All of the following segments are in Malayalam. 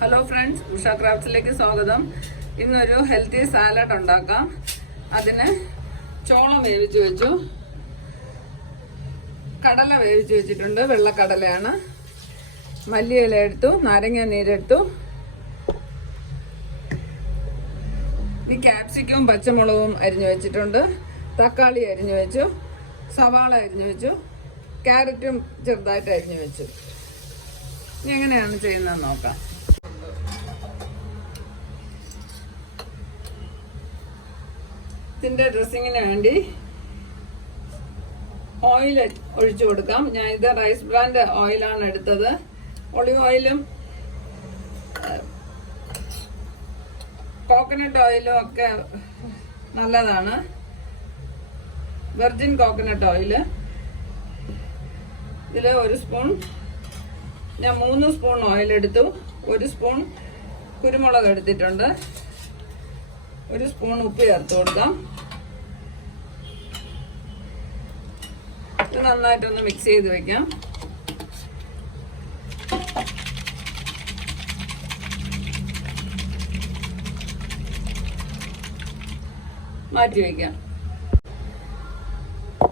ഹലോ ഫ്രണ്ട്സ് ഉഷ ക്രാഫ്റ്റ്സിലേക്ക് സ്വാഗതം. ഇന്നൊരു ഹെൽത്തി സാലഡ് ഉണ്ടാക്കാം. അതിന് ചോളം വേവിച്ച് വെച്ചു. കടല വേവിച്ച് വെച്ചിട്ടുണ്ട് വെള്ളക്കടലയാണ്. മല്ലിയില എടുത്തു നാരങ്ങ നീരെടുത്തു. ഈ ക്യാപ്സിക്കവും പച്ചമുളകും അരിഞ്ഞു വെച്ചിട്ടുണ്ട്. തക്കാളി അരിഞ്ഞു വെച്ചു. സവാള അരിഞ്ഞു വെച്ചു. ക്യാരറ്റും ചെറുതായിട്ട് അരിഞ്ഞു വെച്ചു. ഇനി എങ്ങനെയാണ് ചെയ്യുന്നത് നോക്കാം. ഇതിന്റെ ഡ്രസ്സിങ്ങിന് വേണ്ടി ഓയിൽ ഒഴിച്ചു കൊടുക്കാം. ഞാൻ ഇത് റൈസ് ബ്രാൻഡ് ഓയിലാണ് എടുത്തത്. ഒളിവ് ഓയിലും കോക്കനട്ട് ഓയിലും ഒക്കെ നല്ലതാണ്. വെർജിൻ കോക്കനട്ട് ഓയിൽ ഇതിൽ ഒരു സ്പൂൺ ഞാൻ മൂന്ന് സ്പൂൺ ഓയിൽ എടുത്തു. ഒരു സ്പൂൺ കുരുമുളക് എടുത്തിട്ടുണ്ട്. ഒരു സ്പൂൺ ഉപ്പ് ചേർത്ത് കൊടുക്കാം. ഇത് നന്നായിട്ടൊന്ന് മിക്സ് ചെയ്ത് വെക്കാം. മാറ്റി വെക്കാം.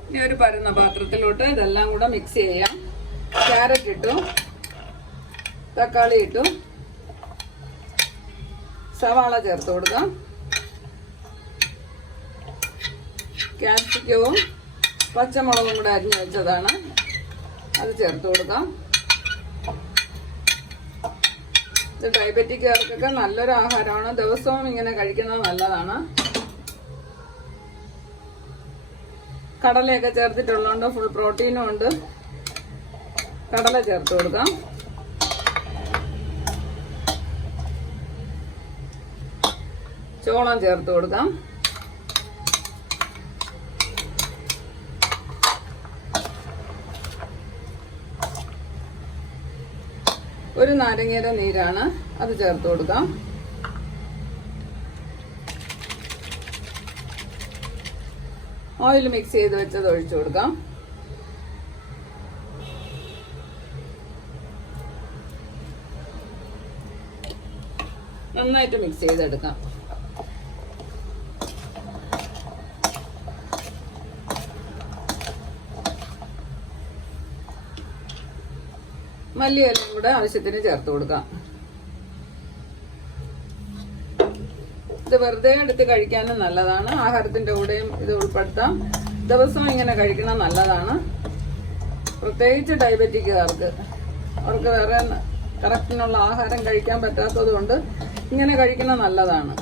ഇനി ഒരു പരന്ന പാത്രത്തിലോട്ട് ഇതെല്ലാം കൂടെ മിക്സ് ചെയ്യാം. ക്യാരറ്റ് ഇട്ടു. തക്കാളി ഇട്ടു. സവാള ചേർത്ത് കൊടുക്കാം. ക്യാപ്സിക്കവും പച്ചമുളകും കൂടെ അരിഞ്ഞു വെച്ചതാണ്. അത് ചേർത്ത് കൊടുക്കാം. ഇത് ഡയബറ്റിക്കാർക്കൊക്കെ നല്ലൊരു ആഹാരമാണ്. ദിവസവും ഇങ്ങനെ കഴിക്കുന്നത് നല്ലതാണ്. കടലയൊക്കെ ചേർത്തിട്ടുള്ളതുകൊണ്ട് ഫുൾ പ്രോട്ടീനും ഉണ്ട്. കടല ചേർത്ത് കൊടുക്കാം. ചോളം ചേർത്ത് കൊടുക്കാം. ഒരു നാരങ്ങയുടെ നീരാണ് അത് ചേർത്ത് കൊടുക്കാം. ഓയിൽ മിക്സ് ചെയ്ത് വെച്ചത് ഒഴിച്ചു കൊടുക്കാം. നന്നായിട്ട് മിക്സ് ചെയ്തെടുക്കാം. മല്ലിയിലയും കൂടെ ആവശ്യത്തിന് ചേർത്ത് കൊടുക്കാം. ഇത് വെറുതെ എടുത്ത് കഴിക്കാനും നല്ലതാണ്. ആഹാരത്തിന്റെ കൂടെയും ഇത് ഉൾപ്പെടുത്താം. ദിവസവും ഇങ്ങനെ കഴിക്കണം നല്ലതാണ്. പ്രത്യേകിച്ച് ഡയബറ്റിക്കുകാർക്ക് അവർക്ക് വേറെ കറക്റ്റിനുള്ള ആഹാരം കഴിക്കാൻ പറ്റാത്തത് കൊണ്ട് ഇങ്ങനെ കഴിക്കണം നല്ലതാണ്.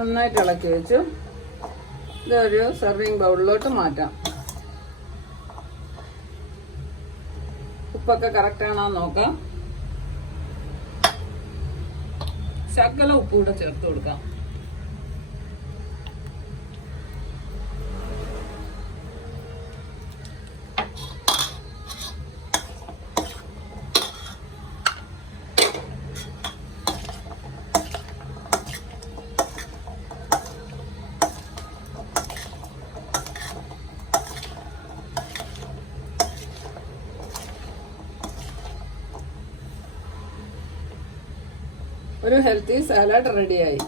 നന്നായിട്ട് ഇളക്കി വെച്ചു. ഇതൊരു സെർവിങ് ബൗളിലോട്ട് മാറ്റാം. ഉപ്പൊക്കെ കറക്റ്റ് ആണോ നോക്കാം. ശകല ഉപ്പ് കൂടെ ചേർത്ത് കൊടുക്കാം. ഒരു ഹെൽത്തി സാലഡ് റെഡിയായി